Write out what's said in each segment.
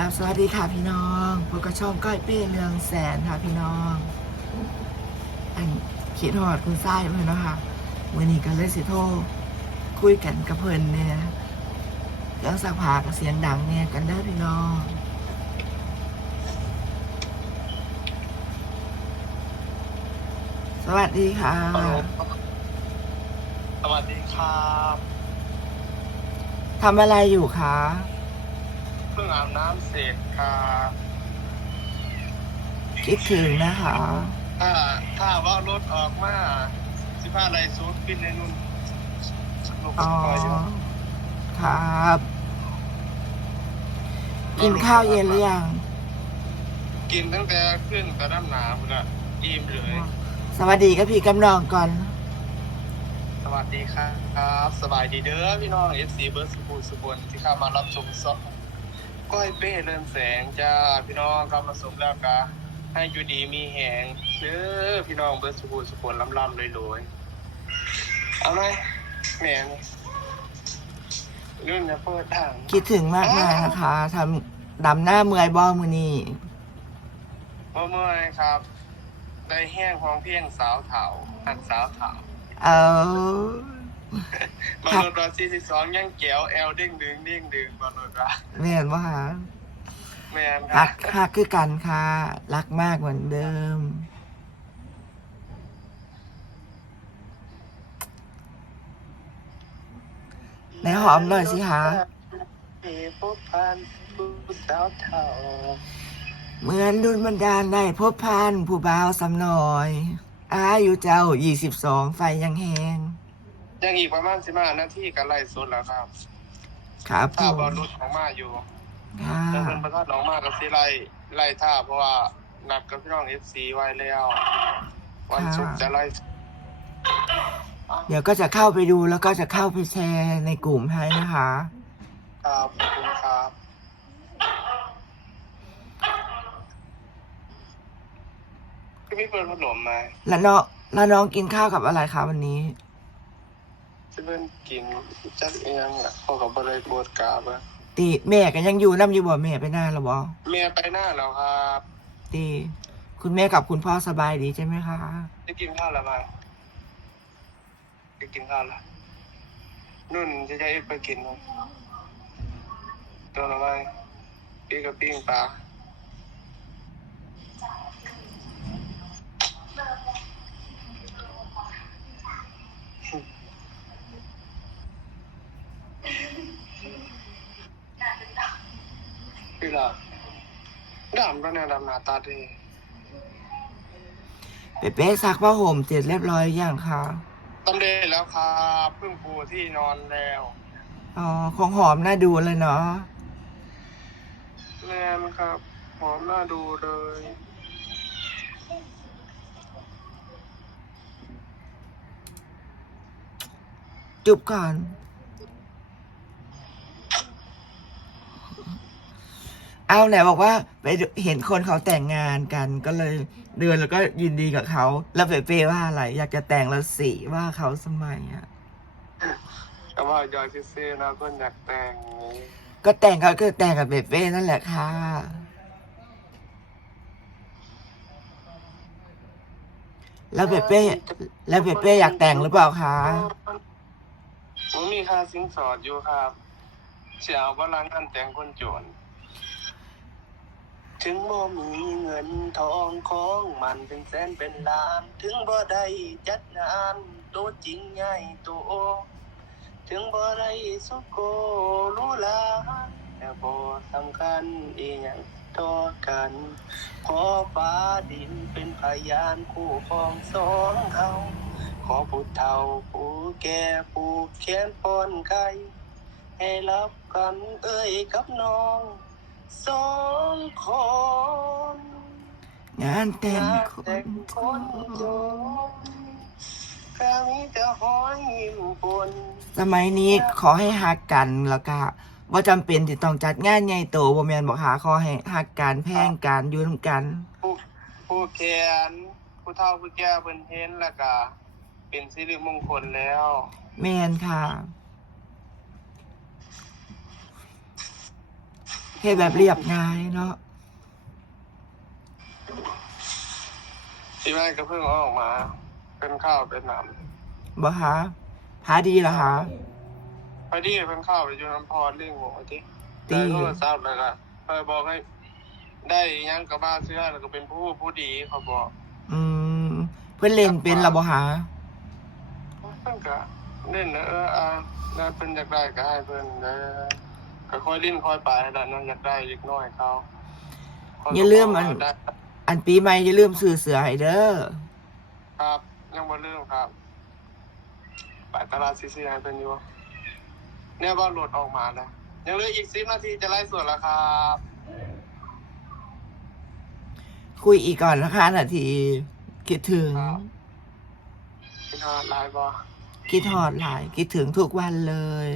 ครับสวัสดีค่ะพี่น้องพบกับช่องก้อยเป้เรืองแสนค่ะพี่น้อง อันคิดหอดคุณไส้เพื่อนเนาะคะวันนี้ก็เลยสิโทรคุยกันกับเพื่อนเนี่ยเรื่องสักผากับเสียงดังเนี่ยกันเด้อพี่น้องสวัสดีค่ะ สวัสดีครับทำอะไรอยู่คะ เพิ่งอาบน้ำเสร็จครับคิดถึงนะคะ ถ้าถ้าว่ารถออกมาสิบ้าไรซูดปินในนุ่นลูกอ๋อคอยอยู่ครับ กินข้าวเย็นหรือยัง กินตั้งแต่ขึ้นแต่น้ำหนาพุ่นอะอิ่มเลย สวัสดีกับพี่กำนองก่อน สวัสดีครับ สบายดีเด้อพี่น้องเอฟซีเบิร์ดสปูสุบนที่เข้ามารับชมซอ กก้อยเป้เรือนแสงจ้าพี่น้องเข้ามาสมแล้วกะให้อยู่ดีมีแหงเด้อพี่น้องเบิร์ดสปูสุบนลำลำเลยรวยๆเอาไหมแหม่นี่รุ่นจะเปิดทางคิดถึงมากมากๆนะคะทำดำหน้าเมื่อยบ้อมือนี่เมื่อเมื่อยครับ ได้แห้งห้องเพียงสาวเถาหักสาวเถาเอ อมนุษย์ราศีที่สองยังเกียวแอลเด้งดึงเด้งดึงมนุษย์ราแม่นว่าแม่นครัรักบค่ะคือกันค่ะ รักมากเหมือนเดิม ไหนหอมหน่อยสิคะ เอพบพันผู้สาวเถาเหมือนดุลบันดาลได้พบพันผู้บ่าวสำนอย อายุเจ้ายี่สิบสองไฟยังแหง ยังอีกประมาณสิบห้านาทีกันไล่สุดแล้วครับครับผถ้ามบอลรุดของมาอยู่ค่ะแต่เป็นประธานออกมากับสิไล่ไล่ท่าเพราะว่านัดกับพี่น้องเอฟซีไว้แล้ว วันศุกร์จะไล่เดี๋ยวก็จะเข้าไปดูแล้วก็จะเข้าไปแชร์ในกลุ่มให้นะคะ ครับขอบคุณครับ พี่ไม่เปิดพัดลมไหมแล้วน้องแล้วน้องกินข้าวกับอะไรคะวันนี้ ที่เพิ่นกินจักเอียงอะเขากับบริโภคกาบอะตีแม่ก็ยังอยู่น้ำอยู่บ่แม่ไปหน้าหรอบ่เมียไปหน้าแล้วครับตีคุณแม่กับคุณพ่อสบายดีใช่ไหมคะได้กินข้าวแล้วไหมได้กินข้าวแล้วนุ่นจะจะไปกินมั้ยตัวละไหมพี่กับปิ้งปลาพี่ละดำก็เนี่ยดำหนาตาดีเป๊ะเป๊ะซักผ้าห่มเสร็จเรียบร้อยหรือยังคะ ตำเดแล้วครับเพิ่งปูที่นอนแล้วอ๋อ ของหอมน่าดูเลยเนาะแม่นครับหอมน่าดูเลยจุบก่อน เอาไหนบอกว่าไปเห็นคนเขาแต่งงานกัน ก็เลยเดินแล้วก็ยินดีกับเขา แล้วเป๊ะเป๊ะว่าอะไร อยากจะแต่งแล้วสิว่าเขาสมัยอะแต่ว่ายอยซื่อๆนะเพื่อนอยากแต่งนี้ก็แต่งก็คือแต่งกับเป๊ะเป๊ะนั่นแหละค่ะ แล้วเป๊ะเป๊ะแล้วเป๊ะเป๊ะอยากแต่งหรือเปล่าคะผมมีค่าสินสอดอยู่ครับเสียเอาบลังอันแต่งคนโจร ถึงบ่มีเงินทองของมันเป็นแสนเป็นล้าน ถึงบ่ได้จัดงานโตจริงใหญ่โตถึงบ่ได้สุโกรู้ลาแต่บ่สำคัญอีหยังต่อกันขอฟ้าดินเป็นพยานคู่ครองสองเฮาขอผู้เฒ่าผู้แก่ผู้เขียนปอนไข่ให้รับกันเอ้ยกับน้อง สองคนงานแต่งอยากคแต่นงคนโจรก็มีแต่หอยยิ้มบนสมัยนี้ขอให้ฮักกันแล้วก็ว่าจำเป็นที่ต้องจัดงานใหญ่โตบ่แม่นบอกหาขอให้ฮักกันแพงกันอยู่นำกัน ผู้ผู้เขียนผู้เฒ่าผู้แก่เพิ่นเห็นแล้วก็เป็นสิริมงคลแล้ว แม่นค่ะ เฮ็ดแบบเรียบง่ายเนาะที่แม่ก็เพิ่งเอาออกมา เป็นข้าวเป็นน้บ่คะหาดีเหรอคะำพอดีเป็นข้าวไปอยู่น้ำพรเรื่องบอกว่าที่ดี ได้โทรศัพท์แล้วก็เพิ่นบอกให้ ได้หยังกับบ้านเสื้อแล้วก็เป็นผู้ผู้ดีเขาบอกอืม เพื่อนเล่นเป็นและบ่คะเพิ่นก็เล่นนะเอออ่านั่นเพิ่นอยากได้ก็ให้เพิ่นเด้อ ก็ค่อยลิ้นค่อยไปแล้วนั่นอยากได้เล็กน้อยเขาอย่าลืมอัน ได้อันปีใหม่อย่าลืมซื้อเสือให้เด้อครับยังบ่ลืมครับไปตลาดซีซีให้เพิ่นอยู่เนี่ยว่าโหลดออกมาแล้วยังเหลืออีก10นาทีจะไล่สดแล้วครับคุยอีกก่อนนะคะนาทีคิดถึง พี่ทอดไลน์บ่คิดหอดหลายคิดถึงทุกวันเลย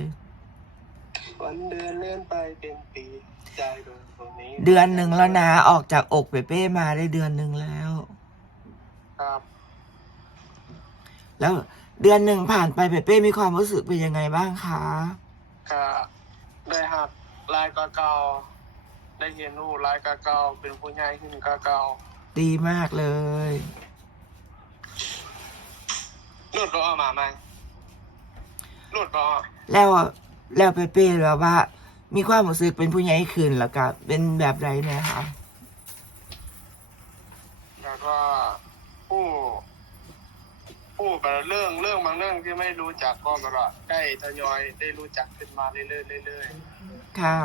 วันเดือนเลื่อนไปเป็นปีใจโดนตรงนี้เดือนหนึ่งแล้วนะ ออกจากอกเปเป้มาได้เดือนหนึ่งแล้ว ครับ แล้วเดือนหนึ่งผ่านไปเปเป้มีความรู้สึกเป็นยังไงบ้างคะก็ได้หักลายกะเก่าได้เห็นรูปลายกะเก่าเป็นผู้ใหญ่ขึ้นกะเก่าดีมากเลยหลุดบ่ออกมาไหมหลุดบ่ออกแล้ว แล้วเปเป้แบบว่า มีความรู้สึกเป็นผู้ใหญ่ขึ้นแล้วก็เป็นแบบไรเนี่ยคะแล้วก็ผู้ ผู้แบบเรื่องเรื่องบางเรื่องที่ไม่รู้จักก็แบบว่าได้ทยอยได้รู้จักขึ้นมาเรื่อยๆเรื่อยค่ะ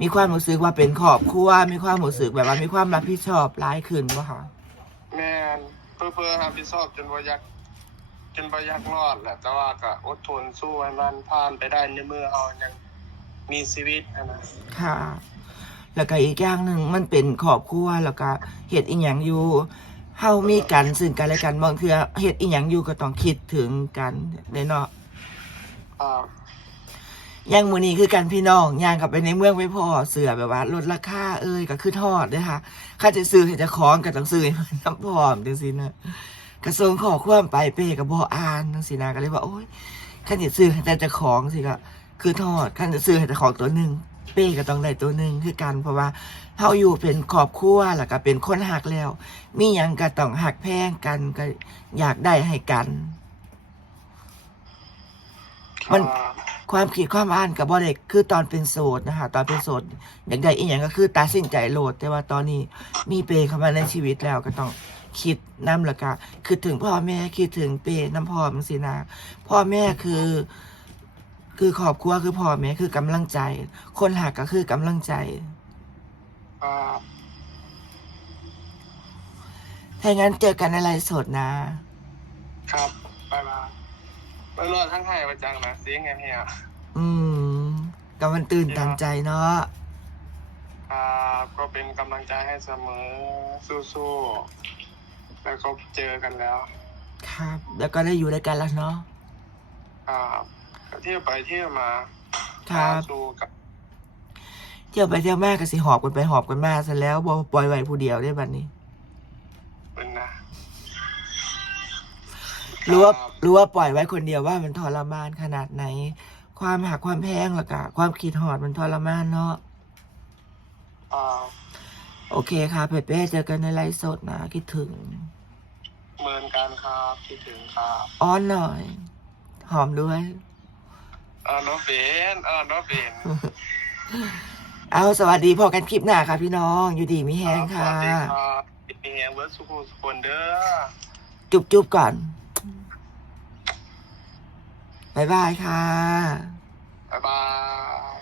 มีความรู้สึกว่าเป็นครอบครัวมีความรู้สึกแบบว่ามีความรับผิดชอบร้ายขึ้นปะคะๆแม่นเพื่อเพื่อรับผิดชอบจนบ่อยาก จนบ่อยากรอดแหละแต่ว่าก็อดทนสู้ให้มันผ่านไปได้ในเมื่อเรายังมีชีวิตอะนะค่ะ แล้วก็อีกอย่างหนึ่งมันเป็นครอบครัวแล้วก็เหตุอีหยังอยู่เฮามีกันซึ่งกันและกันบางเทื่อเหตุอีหยังอยู่ก็ต้องคิดถึงกันเด้เนาะอ่าอย่างมื้อนี้คือกันพี่น้องย่างกลับไปในเมืองไปพอเสือแบบว่าลดราคาเอ้ยก็คือทอดเด้อค่ะ ค่าจะซื้อให้เจะของก็ต้องซื้อให้มันน้ำพร้อมจังซี่นะ กระทรวงขอความไปเป้ก็บ่อ่านจังซี่นะก็เลยว่าโอ๊ยคันจะซื้อให้แต่จ้าของสิก็คือทอดคันจะซื้อให้เจ้าของตัวหนึ่งเป้ก็ต้องได้ตัวหนึ่งคือกันเพราะว่าเฮาอยู่เป็นครอบครัวแล้วก็เป็นคนหักแล้ว มีหยังก็ต้องหักแพงกันก็อยากได้ให้กัน มันความคิดความอ่านกับบ่ได้คือตอนเป็นโสดนะคะตอนเป็นโสดอย่ากได้อีหยังก็คือตัดสินใจโหลด แต่ว่าตอนนี้มีเปเข้ามาในชีวิตแล้วก็ต้อง คิดน้ำและกะคิดถึงพ่อแม่คิดถึงเปย์น้ำพ่อมันสินะพ่อแม่คือ คือครอบครัวคือพ่อแม่คือกำลังใจ คนหักก็คือกำลังใจอ่าถ้างั้นเจอกันในไลฟ์สดนะ ครับบายบายไปรอดทั้งให้ประจังนะเสียงไงเฮียอืมก็มันตื่นตันใจเนาะครับก็เป็นกำลังใจให้เสมอสู้ๆ แล้วก็เจอกันแล้ว ครับ แล้วก็ได้อยู่ด้วยกันแล้วเนาะ ครับก็เที่ยวไปเที่ยวมาครับสู้กับเที่ยวไปเที่ยวมาก็สิหอบกันไปหอบกันมาซะแล้วบ่ปล่อยไว้ผู้เดียวได้บัดนี้ เป็นนะรู้ว่าครับรู้ว่าปล่อยไว้คนเดียวว่ามันทรมานขนาดไหน ความหักความแพงแล้วก็ความคิดหอดมันทรมานเนาะ อ่า โอเคค่ะเปเป้เจอกันในไลฟ์สดนะ คิดถึง เหมือนกันครับคิดถึงครับอ้อนหน่อย หอมด้วยเออน้องเบนเออน้องเบนเอาสวัสดีพอกันคลิปหน้าค่ะพี่น้องอยู่ดีมีแฮงสค่ะวัสดีครับมีแฮงเวิร์ดสุขุสุขคนเด้อจุบจุบก่อนบ๊ายบายค่ะ บ๊ายบาย